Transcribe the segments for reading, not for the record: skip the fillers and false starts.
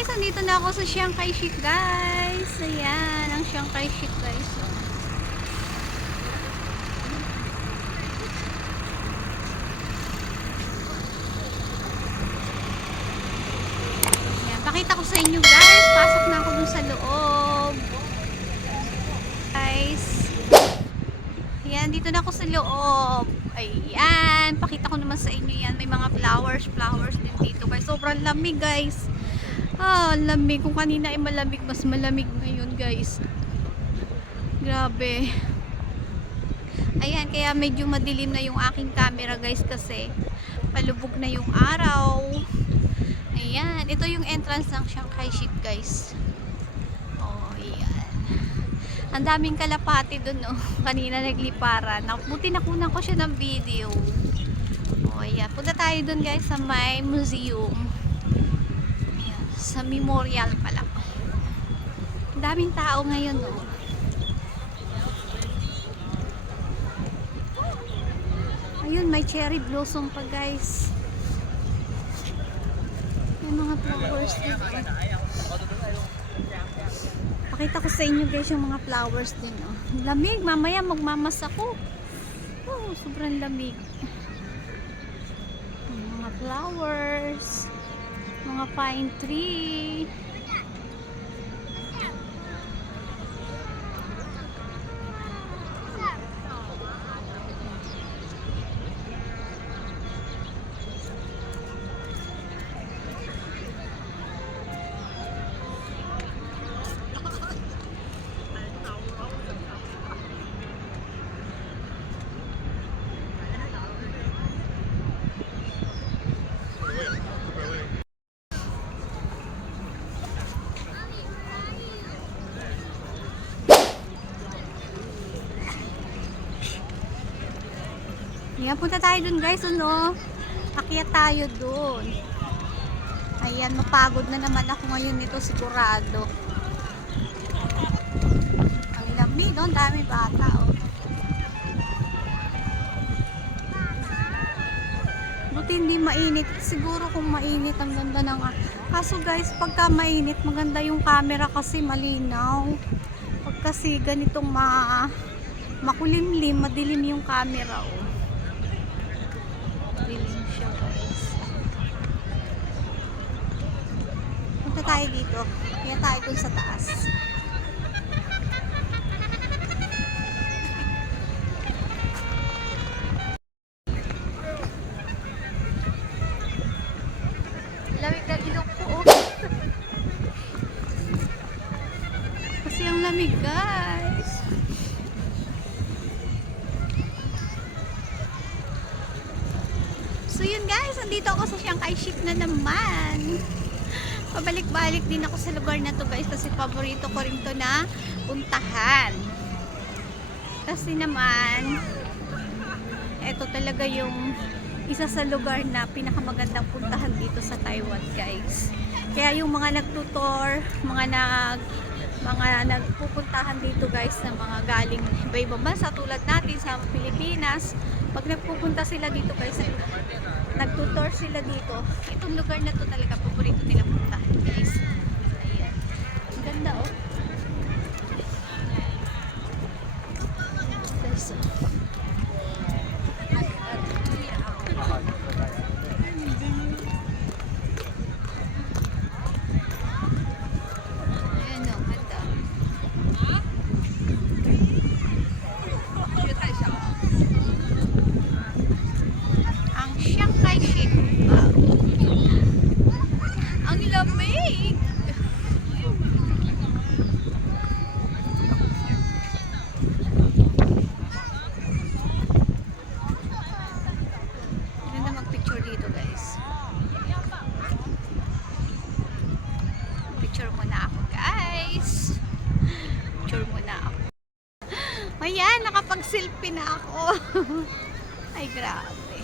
guys, andito na ako sa Chiang Kai-shek guys. Ayan, ang Chiang Kai-shek guys. Ayan, pakita ko sa inyo guys. Pasok na ako dun sa loob. Guys. Ayan, dito na ako sa loob. Ayan, pakita ko naman sa inyo yan. May mga flowers din dito guys. Sobrang lamig guys. Lamig. Kung kanina ay malamig, mas malamig ngayon guys. Grabe. Ayan, kaya medyo madilim na yung aking camera guys kasi palubog na yung araw. Ayan, ito yung entrance ng Chiang Kai-shek guys. Ayan. Ang daming kalapati dun kanina nagliparan. Buti nakunan ko siya ng video. Ayan, punta tayo dun guys sa may museum. Sa memorial pala. Daming tao ngayon Ayun, may cherry blossom pa guys. May mga flowers din. Pakita ko sa inyo guys yung mga flowers din Lamig, mamaya magmamas ako. Sobrang lamig. Mga flowers, mga pine tree. Ayan, punta tayo dun guys, akyat tayo dun. Ayan, mapagod na naman ako ngayon nito sigurado. Ang lamig, ang dami bata Buti hindi mainit. Siguro kung mainit, ang ganda ng kaso guys, pagka mainit, maganda yung camera kasi malinaw. Pag kasi ganitong makulimlim, madilim yung camera Dilim siya guys. Punta tayo dito. Kaya tayo dun sa taas. Lamig ng ilong ko Kasi ang lamig guys. So yun guys, andito ako sa Chiang Kai-shek na naman. Pabalik-balik din ako sa lugar na to guys kasi paborito ko rin to na puntahan. Kasi naman, ito talaga yung isa sa lugar na pinakamagandang puntahan dito sa Taiwan guys. Kaya yung mga nagtutor, mga nagpupuntahan dito guys na mga galing iba-ibang bansa tulad natin sa Pilipinas, pag nagpupunta sila dito guys, nagtutor sila dito, itong lugar na to talaga paborito nila puntahan guys. Ayan, ang ganda there's Ayan, nakapag-selfie na ako. Ay, grabe.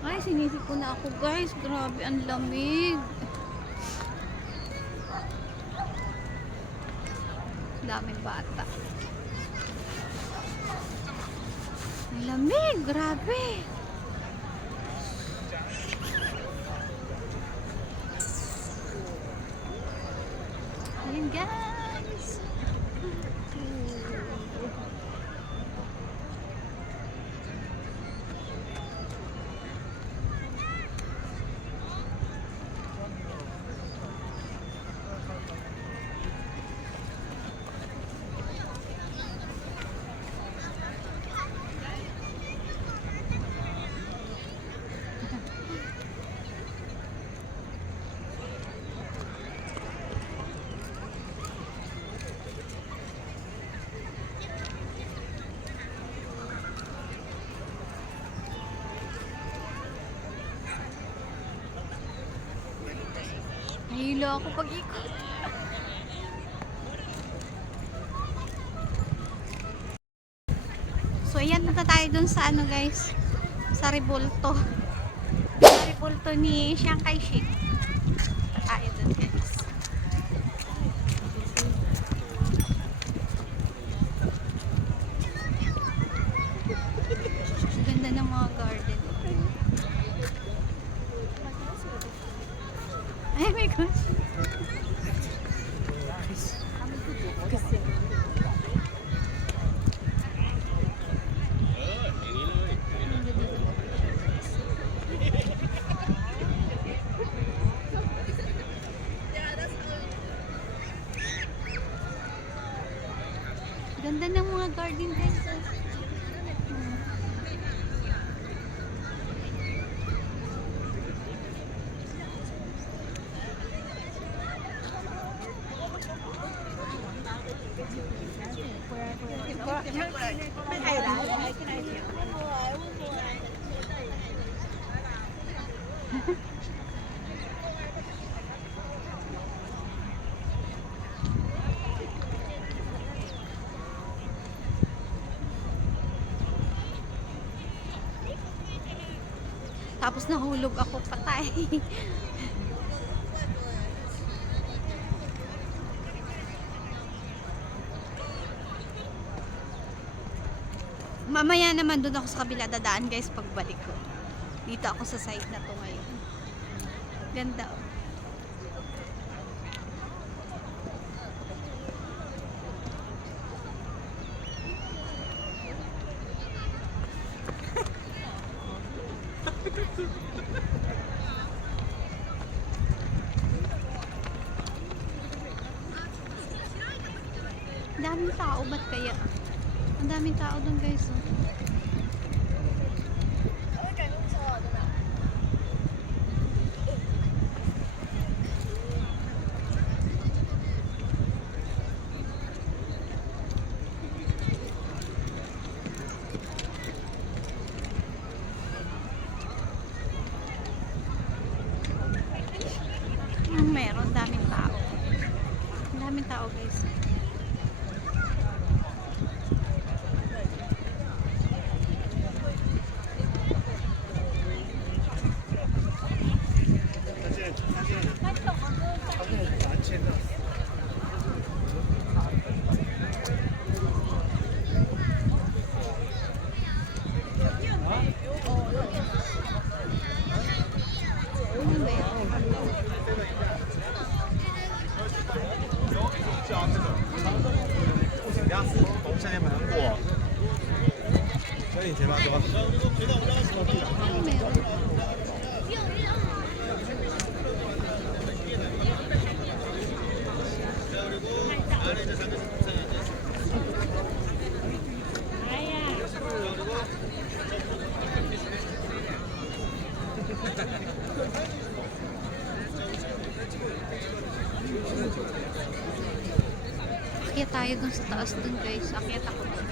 Ay, sinisip ko na ako, guys. Grabe, ang lamig. Daming bata. Ang lamig, grabe. Nahihilo ako pag ikot. So ayan, punta tayo dun sa ano guys, sa Revolto. Sa Revolto ni Chiang Kai-shek. Punta tayo dun guys. Ganda ng mga garden. Ay my gosh. Ganda ng mga garden guys. Tapos nahulog ako, patay. Mamaya naman doon ako sa kabila dadaan guys pagbalik ko. Dito ako sa side na to ngayon. Ganda oh. Daming tao, ba't kaya? Ang daming tao doon guys oh. Meron, daming tao. Daming tao guys. Akyat tayo dun sa taas dun guys. Akyat ako dun.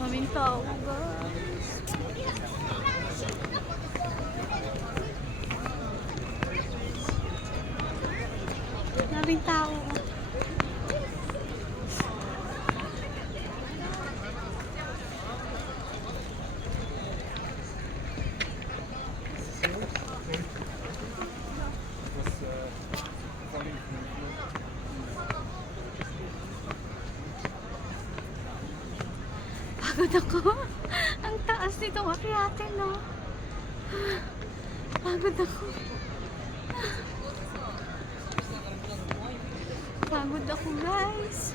Maraming tao guys. Maraming tao. Pagod ako. Ang taas nito akyatin, no? Pagod ako. Pagod ako, guys.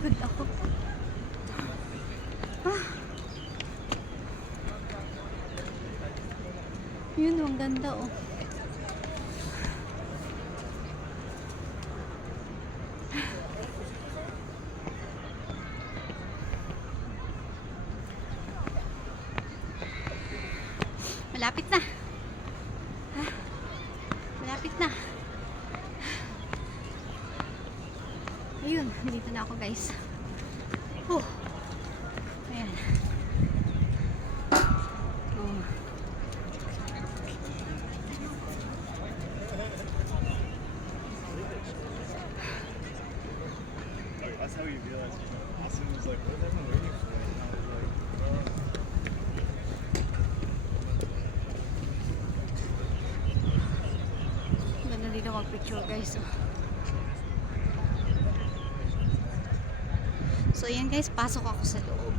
Pagod ako. Ah. Yun, ang ganda oh. Malapit na. Ah, malapit na. Ayun, dito na ako guys. Oh. Ayan. Oh. That's how you realize Austin was like, what have I been waiting for? And I was like, Ganda dito mag-picture guys. Oh. So yan guys, pasok ako sa loob.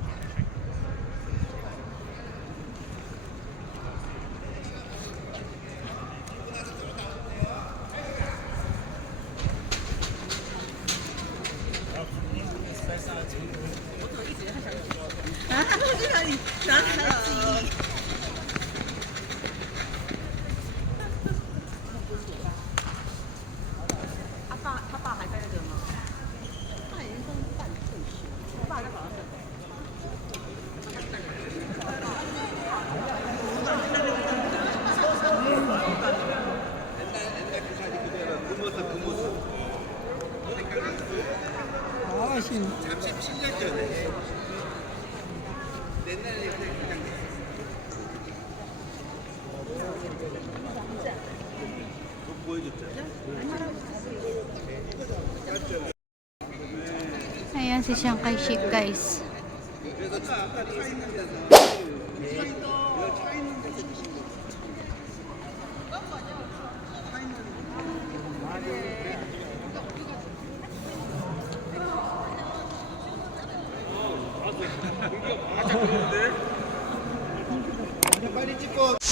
Ayan si Shanghai Chic guys. 빨리 찍고.